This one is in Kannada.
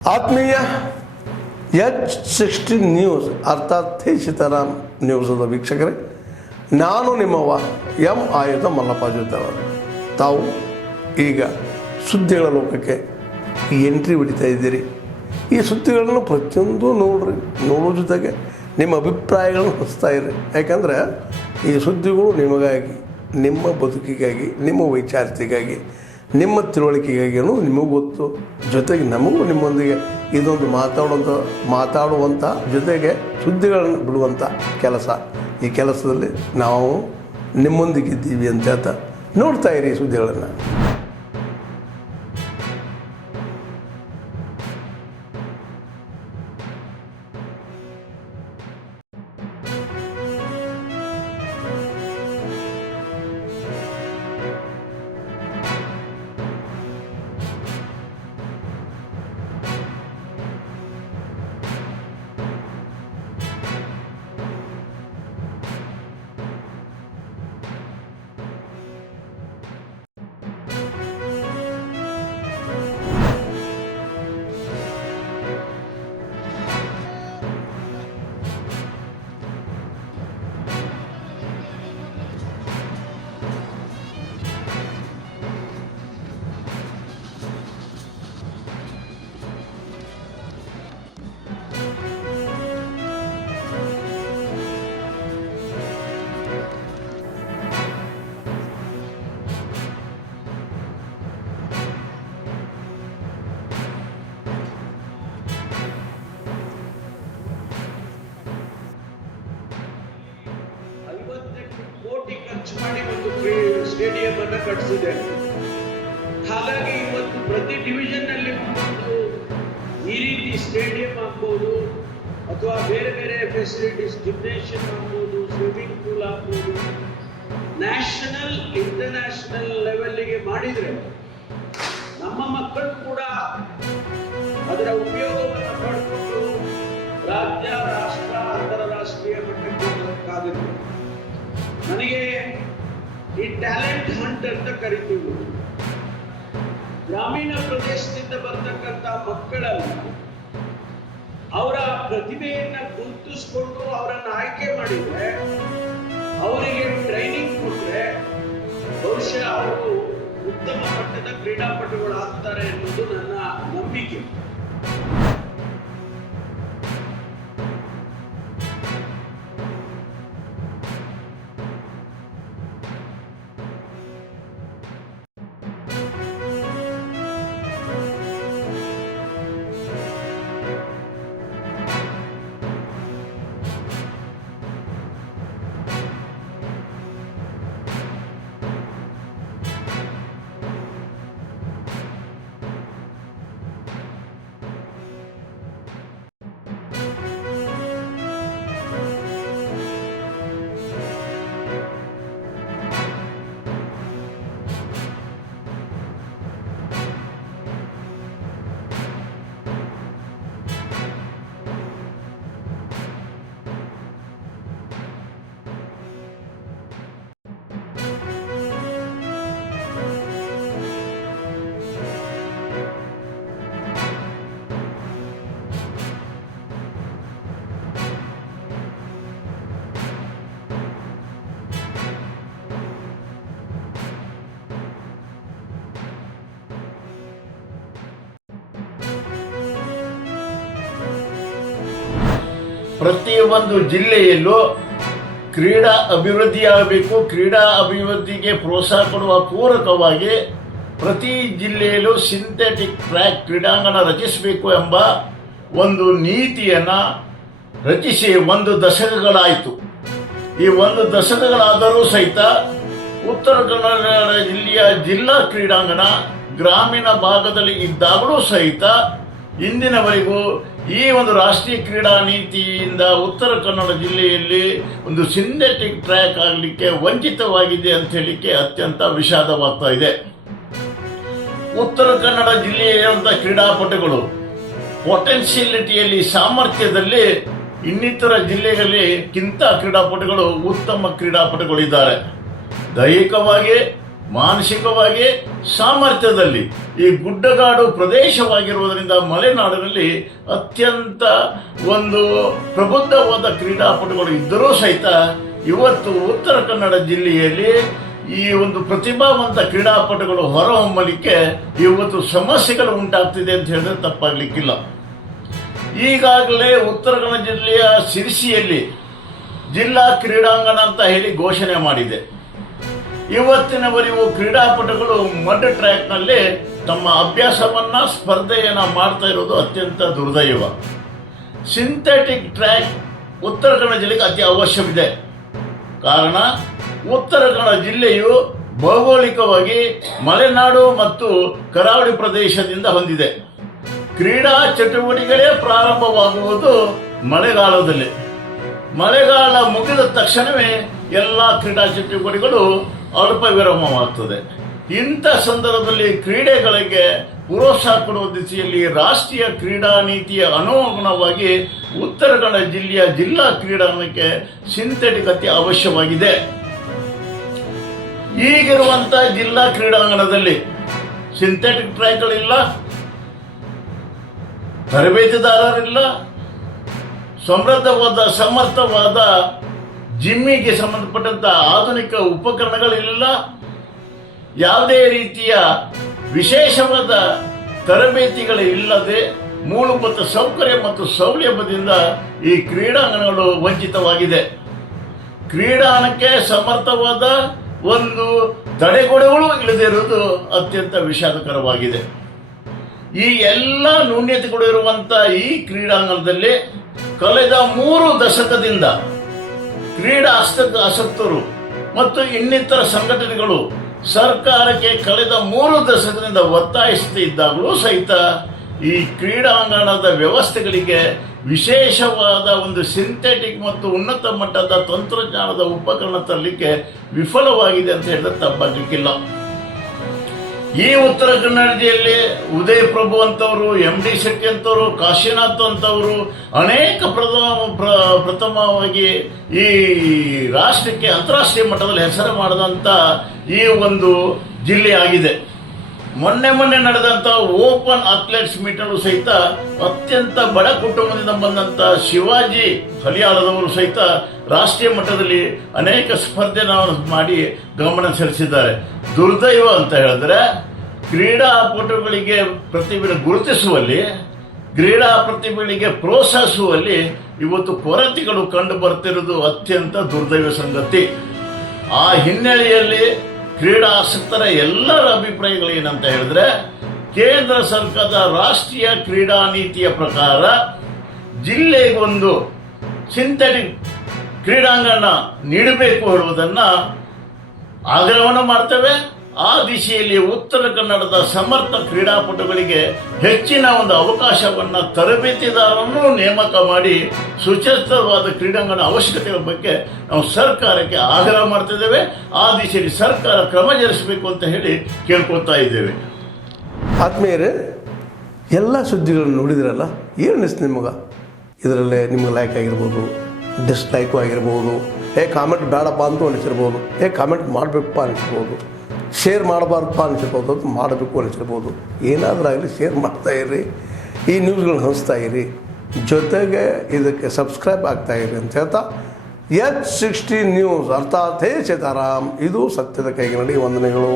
ಆತ್ಮೀಯ H16 ನ್ಯೂಸ್ ಅರ್ಥಾತ್ ಸೀತಾರಾಮ್ ನ್ಯೂಸದ ವೀಕ್ಷಕರೇ, ನಾನು ನಿಮ್ಮವ ಎಂ ಆಯುಧ ಮಲ್ಲಪ್ಪ ಜೊತೆಯವರು. ತಾವು ಈಗ ಸುದ್ದಿಗಳ ಲೋಕಕ್ಕೆ ಎಂಟ್ರಿ ಹೊಡಿತಾ ಇದ್ದೀರಿ. ಈ ಸುದ್ದಿಗಳನ್ನು ಪ್ರತಿಯೊಂದು ನೋಡೋ ಜೊತೆಗೆ ನಿಮ್ಮ ಅಭಿಪ್ರಾಯಗಳನ್ನು ಹಚ್ತಾ ಇರಿ. ಯಾಕಂದರೆ ಈ ಸುದ್ದಿಗಳು ನಿಮಗಾಗಿ, ನಿಮ್ಮ ಬದುಕಿಗಾಗಿ, ನಿಮ್ಮ ವೈಚಾರಿಕೆಗಾಗಿ, ನಿಮ್ಮ ತಿಳುವಳಿಕೆಗಾಗಿಯೂ ನಿಮಗೂ ಗೊತ್ತು, ಜೊತೆಗೆ ನಮಗೂ ನಿಮ್ಮೊಂದಿಗೆ ಇದೊಂದು ಮಾತಾಡುವಂಥ ಜೊತೆಗೆ ಸುದ್ದಿಗಳನ್ನು ಬಿಡುವಂಥ ಕೆಲಸ. ಈ ಕೆಲಸದಲ್ಲಿ ನಾವು ನಿಮ್ಮೊಂದಿಗಿದ್ದೀವಿ ಅಂತ ಹೇಳ್ತಾ ನೋಡ್ತಾ ಇರಿ ಈ ಸುದ್ದಿಗಳನ್ನು. ಕೋಟಿ ಖರ್ಚು ಮಾಡಿ ಒಂದು ಸ್ಟೇಡಿಯಂ ಅನ್ನು ಕಟ್ಟಿಸಿದೆ. ಹಾಗಾಗಿ ಇವತ್ತು ಪ್ರತಿ ಡಿವಿಷನ್ ನಲ್ಲಿ ಒಂದು ಈ ರೀತಿ ಸ್ಟೇಡಿಯಂ ಆಗ್ಬೋದು, ಅಥವಾ ಬೇರೆ ಬೇರೆ ಫೆಸಿಲಿಟೀಸ್, ಜಿಮ್ನೇಷಿಯಂ ಆಗ್ಬೋದು, ಸ್ವಿಮ್ಮಿಂಗ್ ಪೂಲ್ ಆಗ್ಬೋದು, ನ್ಯಾಷನಲ್ ಇಂಟರ್ನ್ಯಾಷನಲ್ ಲೆವೆಲ್ಗೆ ಮಾಡಿದ್ರೆ ನಮ್ಮ ಮಕ್ಕಳು ಕೂಡ ಅದರ ಉಪಯೋಗವನ್ನು ಪಡ್ಕೊಂಡು ರಾಜ್ಯ, ರಾಷ್ಟ್ರ, ಅಂತಾರಾಷ್ಟ್ರೀಯ ಮಟ್ಟಕ್ಕೆ ಹೋಗಬೇಕಾಗುತ್ತೆ. ನನಗೆ ಈ ಟ್ಯಾಲೆಂಟ್ ಹಂಟ್ ಅಂತ ಕರಿತೀವಿ. ಗ್ರಾಮೀಣ ಪ್ರದೇಶದಿಂದ ಬರ್ತಕ್ಕಂಥ ಮಕ್ಕಳನ್ನು ಅವರ ಪ್ರತಿಭೆಯನ್ನ ಗುರುತಿಸಿಕೊಂಡು ಅವರನ್ನು ಆಯ್ಕೆ ಮಾಡಿದ್ರೆ, ಅವರಿಗೆ ಟ್ರೈನಿಂಗ್ ಕೊಟ್ಟರೆ ಬಹುಶಃ ಅವರು ಉತ್ತಮ ಮಟ್ಟದ ಕ್ರೀಡಾಪಟುಗಳಾಗ್ತಾರೆ ಎನ್ನುವುದು ನನ್ನ ನಂಬಿಕೆ. ಪ್ರತಿಯೊಂದು ಜಿಲ್ಲೆಯಲ್ಲೂ ಕ್ರೀಡಾ ಅಭಿವೃದ್ಧಿಯಾಗಬೇಕು. ಕ್ರೀಡಾ ಅಭಿವೃದ್ಧಿಗೆ ಪ್ರೋತ್ಸಾಹ ಕೊಡುವ ಪೂರಕವಾಗಿ ಪ್ರತಿ ಜಿಲ್ಲೆಯಲ್ಲೂ ಸಿಂಥೆಟಿಕ್ ಟ್ರ್ಯಾಕ್ ಕ್ರೀಡಾಂಗಣ ರಚಿಸಬೇಕು ಎಂಬ ಒಂದು ನೀತಿಯನ್ನು ರಚಿಸಿ 1 ದಶಕಗಳಾಯಿತು. ಈ 1 ದಶಕಗಳಾದರೂ ಸಹಿತ ಉತ್ತರ ಕನ್ನಡ ಜಿಲ್ಲೆಯ ಜಿಲ್ಲಾ ಕ್ರೀಡಾಂಗಣ ಗ್ರಾಮೀಣ ಭಾಗದಲ್ಲಿ ಇದ್ದಾಗಲೂ ಸಹಿತ ಇಂದಿನವರೆಗೂ ಈ ಒಂದು ರಾಷ್ಟ್ರೀಯ ಕ್ರೀಡಾ ನೀತಿಯಿಂದ ಉತ್ತರ ಕನ್ನಡ ಜಿಲ್ಲೆಯಲ್ಲಿ ಒಂದು ಸಿಂಥೆಟಿಕ್ ಟ್ರ್ಯಾಕ್ ಆಗಲಿಕ್ಕೆ ವಂಚಿತವಾಗಿದೆ ಅಂತ ಹೇಳಲಿಕ್ಕೆ ಅತ್ಯಂತ ವಿಷಾದವಾಗ್ತಾ ಇದೆ. ಉತ್ತರ ಕನ್ನಡ ಜಿಲ್ಲೆಯಂಥ ಕ್ರೀಡಾಪಟುಗಳು ಪೊಟೆನ್ಷಿಯಲಿಟಿಯಲ್ಲಿ, ಸಾಮರ್ಥ್ಯದಲ್ಲಿ ಇನ್ನಿತರ ಜಿಲ್ಲೆಗಳಿಗಿಂತ ಕ್ರೀಡಾಪಟುಗಳು ಉತ್ತಮ ಕ್ರೀಡಾಪಟುಗಳಿದ್ದಾರೆ. ದೈಹಿಕವಾಗಿ ಮಾನಸಿಕವಾಗಿ ಸಾಮರ್ಥ್ಯದಲ್ಲಿ ಈ ಗುಡ್ಡಗಾಡು ಪ್ರದೇಶವಾಗಿರುವುದರಿಂದ ಮಲೆನಾಡಿನಲ್ಲಿ ಅತ್ಯಂತ ಒಂದು ಪ್ರಬುದ್ಧವಾದ ಕ್ರೀಡಾಪಟುಗಳು ಇದ್ದರೂ ಸಹಿತ ಇವತ್ತು ಉತ್ತರ ಕನ್ನಡ ಜಿಲ್ಲೆಯಲ್ಲಿ ಈ ಒಂದು ಪ್ರತಿಭಾವಂತ ಕ್ರೀಡಾಪಟುಗಳು ಹೊರಹೊಮ್ಮಲಿಕ್ಕೆ ಇವತ್ತು ಸಮಸ್ಯೆಗಳು ಉಂಟಾಗ್ತಿದೆ ಅಂತ ಹೇಳಿದ್ರೆ ತಪ್ಪಾಗ್ಲಿಕ್ಕಿಲ್ಲ. ಈಗಾಗಲೇ ಉತ್ತರ ಕನ್ನಡ ಜಿಲ್ಲೆಯ ಸಿರಿಸಿಯಲ್ಲಿ ಜಿಲ್ಲಾ ಕ್ರೀಡಾಂಗಣ ಅಂತ ಹೇಳಿ ಘೋಷಣೆ ಮಾಡಿದೆ. ಇವತ್ತಿನವರೆಗೂ ಕ್ರೀಡಾಪಟುಗಳು ಮಡ್ ಟ್ರ್ಯಾಕ್ನಲ್ಲಿ ತಮ್ಮ ಅಭ್ಯಾಸವನ್ನ ಸ್ಪರ್ಧೆಯನ್ನ ಮಾಡ್ತಾ ಇರೋದು ಅತ್ಯಂತ ದುರ್ದೈವ. ಸಿಂಥೆಟಿಕ್ ಟ್ರ್ಯಾಕ್ ಉತ್ತರ ಕನ್ನಡ ಜಿಲ್ಲೆಗೆ ಅತಿ ಅವಶ್ಯವಿದೆ. ಕಾರಣ ಉತ್ತರ ಕನ್ನಡ ಜಿಲ್ಲೆಯು ಭೌಗೋಳಿಕವಾಗಿ ಮಲೆನಾಡು ಮತ್ತು ಕರಾವಳಿ ಪ್ರದೇಶದಿಂದ ಹೊಂದಿದೆ. ಕ್ರೀಡಾ ಚಟುವಟಿಕೆಗಳೇ ಪ್ರಾರಂಭವಾಗುವುದು ಮಳೆಗಾಲದಲ್ಲಿ. ಮಳೆಗಾಲ ಮುಗಿದ ತಕ್ಷಣವೇ ಎಲ್ಲ ಕ್ರೀಡಾ ಚಟುವಟಿಕೆಗಳು ಅಲ್ಪ ವಿರಾಮವಾಗ್ತದೆ. ಇಂಥ ಸಂದರ್ಭದಲ್ಲಿ ಕ್ರೀಡೆಗಳಿಗೆ ಪ್ರೋತ್ಸಾಹ ಕೊಡುವ ದಿಸೆಯಲ್ಲಿ ರಾಷ್ಟ್ರೀಯ ಕ್ರೀಡಾ ನೀತಿಯ ಅನುಗುಣವಾಗಿ ಉತ್ತರ ಕನ್ನಡ ಜಿಲ್ಲೆಯ ಜಿಲ್ಲಾ ಕ್ರೀಡಾಂಗಣಕ್ಕೆ ಸಿಂಥೆಟಿಕ್ ಅತಿ ಅವಶ್ಯವಾಗಿದೆ. ಈಗಿರುವಂಥ ಜಿಲ್ಲಾ ಕ್ರೀಡಾಂಗಣದಲ್ಲಿ ಸಿಂಥೆಟಿಕ್ ಟ್ರ್ಯಾಕ್ಗಳಿಲ್ಲ, ತರಬೇತಿದಾರರಿಲ್ಲ, ಸಮರ್ಥವಾದ ಜಿಮ್ಮಿಗೆ ಸಂಬಂಧಪಟ್ಟಂತ ಆಧುನಿಕ ಉಪಕರಣಗಳಿಲ್ಲ, ಯಾವುದೇ ರೀತಿಯ ವಿಶೇಷವಾದ ತರಬೇತಿಗಳು ಇಲ್ಲದೆ ಮೂಲಭೂತ ಸೌಕರ್ಯ ಮತ್ತು ಸೌಲಭ್ಯದಿಂದ ಈ ಕ್ರೀಡಾಂಗಣಗಳು ವಂಚಿತವಾಗಿದೆ. ಕ್ರೀಡಾಂಗಣಕ್ಕೆ ಸಮರ್ಥವಾದ ಒಂದು ತಡೆಗೋಡೆಗಳು ಇಲ್ಲದೆ ಇರುವುದು ಅತ್ಯಂತ ವಿಷಾದಕರವಾಗಿದೆ. ಈ ಎಲ್ಲ ನ್ಯೂನ್ಯತೆಗಳು ಇರುವಂತ ಈ ಕ್ರೀಡಾಂಗಣದಲ್ಲಿ ಕಳೆದ 3 ದಶಕದಿಂದ ಕ್ರೀಡಾ ಆಸಕ್ತರು ಮತ್ತು ಇನ್ನಿತರ ಸಂಘಟನೆಗಳು ಸರ್ಕಾರಕ್ಕೆ ಕಳೆದ 3 ದಶಕದಿಂದ ಒತ್ತಾಯಿಸುತ್ತಿದ್ದಾಗಲೂ ಸಹಿತ ಈ ಕ್ರೀಡಾಂಗಣದ ವ್ಯವಸ್ಥೆಗಳಿಗೆ ವಿಶೇಷವಾದ ಒಂದು ಸಿಂಥೆಟಿಕ್ ಮತ್ತು ಉನ್ನತ ಮಟ್ಟದ ತಂತ್ರಜ್ಞಾನದ ಉಪಕರಣ ತರಲಿಕ್ಕೆ ವಿಫಲವಾಗಿದೆ ಅಂತ ಹೇಳಿದ್ರೆ ತಪ್ಪಾಗಲಿಕ್ಕಿಲ್ಲ. ಈ ಉತ್ತರ ಕನ್ನಡ ಜಿಲ್ಲೆಯಲ್ಲಿ ಉದಯ್ ಪ್ರಭು ಅಂತವರು, MD ಶೆಟ್ಟಿ ಅಂತವರು, ಕಾಶಿನಾಥ್ ಅಂತವರು ಅನೇಕ ಪ್ರಥಮವಾಗಿ ಈ ರಾಷ್ಟ್ರಕ್ಕೆ ಅಂತಾರಾಷ್ಟ್ರೀಯ ಮಟ್ಟದಲ್ಲಿ ಹೆಸರು ಮಾಡಿದಂಥ ಈ ಒಂದು ಜಿಲ್ಲೆಯಾಗಿದೆ. ಮೊನ್ನೆ ನಡೆದಂಥ ಓಪನ್ ಅಥ್ಲೆಟ್ಸ್ ಮೀಟಲ್ಲೂ ಸಹಿತ ಅತ್ಯಂತ ಬಡ ಕುಟುಂಬದಿಂದ ಬಂದಂಥ ಶಿವಾಜಿ ಹಲಿಯಾಳದವರು ಸಹಿತ ರಾಷ್ಟ್ರೀಯ ಮಟ್ಟದಲ್ಲಿ ಅನೇಕ ಸ್ಪರ್ಧೆಗಳನ್ನು ಮಾಡಿ ಗಮನ ಸೆಳೆಸಿದ್ದಾರೆ. ದುರ್ದೈವ ಅಂತ ಹೇಳಿದ್ರೆ ಕ್ರೀಡಾಪಟುಗಳಿಗೆ ಪ್ರತಿಭೆ ಗುರುತಿಸುವಲ್ಲಿ, ಕ್ರೀಡಾ ಪ್ರತಿಭೆಗಳಿಗೆ ಪ್ರೋತ್ಸಾಹಿಸುವಲ್ಲಿ ಇವತ್ತು ಕೊರತೆಗಳು ಕಂಡು ಬರ್ತಿರೋದು ಅತ್ಯಂತ ದುರ್ದೈವ ಸಂಗತಿ. ಆ ಹಿನ್ನೆಲೆಯಲ್ಲಿ ಕ್ರೀಡಾ ಆಸಕ್ತರ ಎಲ್ಲರ ಅಭಿಪ್ರಾಯಗಳು ಏನಂತ ಹೇಳಿದ್ರೆ, ಕೇಂದ್ರ ಸರ್ಕಾರದ ರಾಷ್ಟ್ರೀಯ ಕ್ರೀಡಾ ನೀತಿಯ ಪ್ರಕಾರ ಜಿಲ್ಲೆಗೊಂದು ಸಿಂಥೆಟಿಕ್ ಕ್ರೀಡಾಂಗಣ ನೀಡಬೇಕು ಹೇಳುವುದನ್ನು ಆಗ್ರಹವನ್ನು ಮಾಡ್ತೇವೆ. ಆ ದಿಶೆಯಲ್ಲಿ ಉತ್ತರ ಕನ್ನಡದ ಸಮರ್ಥ ಕ್ರೀಡಾಪಟುಗಳಿಗೆ ಹೆಚ್ಚಿನ ಒಂದು ಅವಕಾಶವನ್ನು ತರಬೇತಿದಾರರನ್ನು ನೇಮಕ ಮಾಡಿ ಸುಸಜ್ಜಿತವಾದ ಕ್ರೀಡಾಂಗಣ ಅವಶ್ಯಕತೆಯ ಬಗ್ಗೆ ನಾವು ಸರ್ಕಾರಕ್ಕೆ ಆಗ್ರಹ ಮಾಡ್ತಿದ್ದೇವೆ. ಆ ದಿಶೆಯಲ್ಲಿ ಸರ್ಕಾರ ಕ್ರಮ ಜರುಗಿಸಬೇಕು ಅಂತ ಹೇಳಿ ಕೇಳ್ಕೊಳ್ತಾ ಇದ್ದೇವೆ. ಆತ್ಮೀಯರೇ, ಎಲ್ಲ ಸುದ್ದಿಗಳನ್ನು ನೋಡಿದ್ರಲ್ಲ, ಏನು ಅನಿಸ್ತು ನಿಮಗೆ? ಇದರಲ್ಲೇ ನಿಮ್ಗೆ ಲೈಕ್ ಆಗಿರ್ಬೋದು, ಡಿಸ್ಲೈಕು ಆಗಿರ್ಬೋದು, ಕಾಮೆಂಟ್ ಬೇಡಪ್ಪ ಅಂತೂ ಅನಿಸಿರ್ಬೋದು, ಕಾಮೆಂಟ್ ಮಾಡಬೇಕಪ್ಪ ಅನಿಸ್ಬೋದು, ಶೇರ್ ಮಾಡಬಾರ್ದಪ್ಪ ಅನಿಸಿರ್ಬೋದು, ಅದು ಮಾಡಬೇಕು ಅನಿಸಿರ್ಬೋದು. ಏನಾದರೂ ಆಗಲಿ ಶೇರ್ ಮಾಡ್ತಾಯಿರಿ, ಈ ನ್ಯೂಸ್ಗಳನ್ನ ಹಂಚ್ತಾ ಇರಿ, ಜೊತೆಗೆ ಇದಕ್ಕೆ ಸಬ್ಸ್ಕ್ರೈಬ್ ಆಗ್ತಾಯಿರಿ ಅಂತ ಹೇಳ್ತಾ H16 ನ್ಯೂಸ್ ಅರ್ಥಾತ್ ಹೇ ಸೀತಾರಾಮ್, ಇದು ಸತ್ಯದ ಕೈಗೆ ನಡಿ. ವಂದನೆಗಳು.